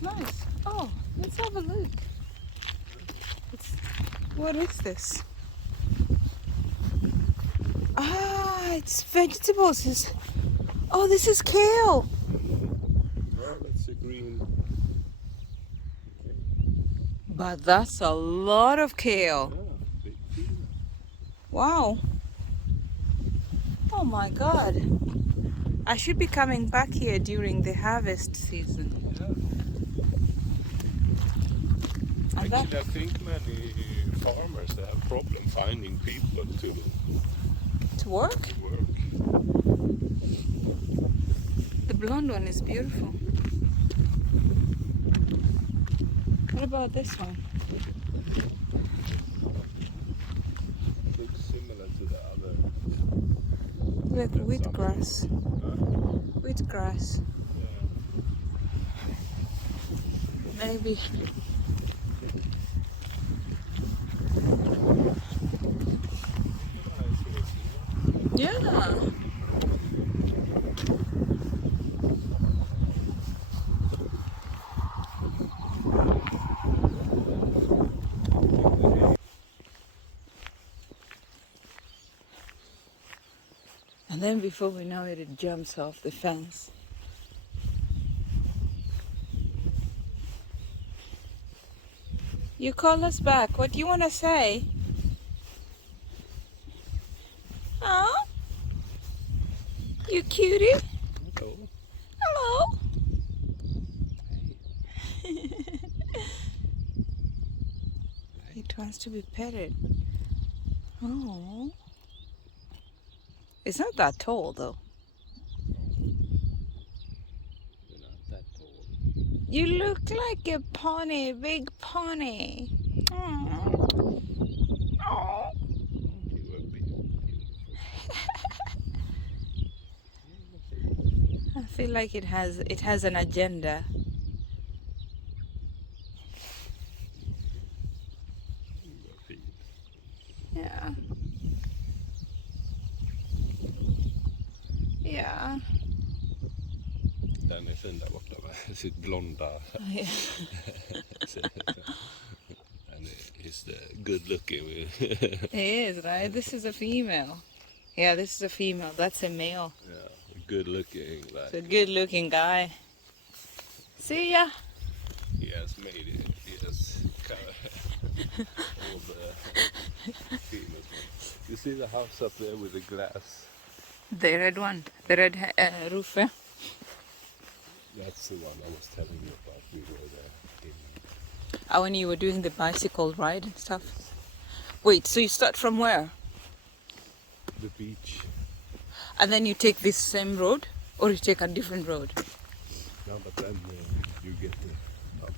It's nice. Oh, let's have a look. What is this? Ah, it's vegetables. Oh, this is kale. Oh, that's a green. But that's a lot of kale. Yeah, big field. Wow. Oh my God. I should be coming back here during the harvest season. Yeah. Actually, I think many farmers have problem finding people to work? work. The blonde one is beautiful. What about this one? Looks similar to the other. Look, wheatgrass. Huh? Wheatgrass. Yeah. Maybe. Yeah. And then before we know it, it jumps off the fence. You call us back. What do you want to say? Oh, you cutie. Hello. Hello. It wants to be petted. Oh. It's not that tall though. You're not that tall. You look like a pony, big pony. Oh. Oh. You are beautiful. I feel like it has an agenda. Yeah. Yeah. Den är fin där borta med sitt blonda. Yeah. And he's the good looking. He is, right? This is a female. Yeah, this is a female. That's a male. Yeah, good looking. It's Like a good looking guy. See ya. he has made it. He has covered all the females. You see the house up there with the glass? The red one. The red roof. Eh? That's the one I was telling you about. We were there. When you were doing the bicycle ride and stuff. Wait, so you start from where? The beach. And then you take this same road? Or you take a different road? No, but then you get the up.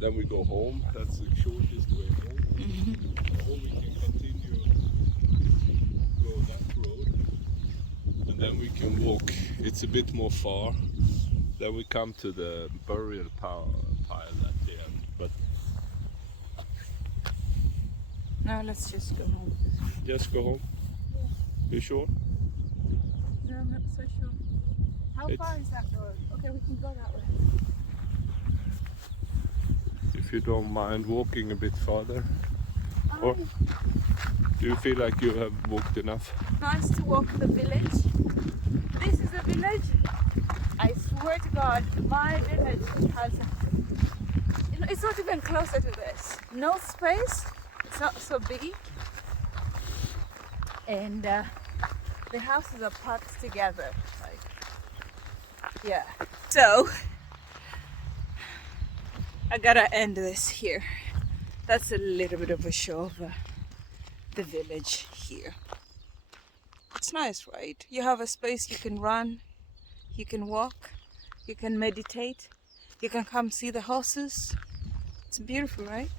Then we go home. That's the shortest way home. Or we can continue go that road, and then we can walk. It's a bit more far. Then we come to the burial pile at the end. But No, let's just go home. just go home. You sure? No, I'm not so sure. How It's- far is that road? Okay, we can go that way. If you don't mind walking a bit farther. Or do you feel like you have walked enough? Nice to walk the village. This is the village. I swear to God, my village has. You know, it's not even closer to this. No space. It's not so big. And the houses are packed together. Like, yeah. So I gotta end this here. That's a little bit of a show of the village here. It's nice, right? You have a space you can run, you can walk, you can meditate, you can come see the horses. It's beautiful, right?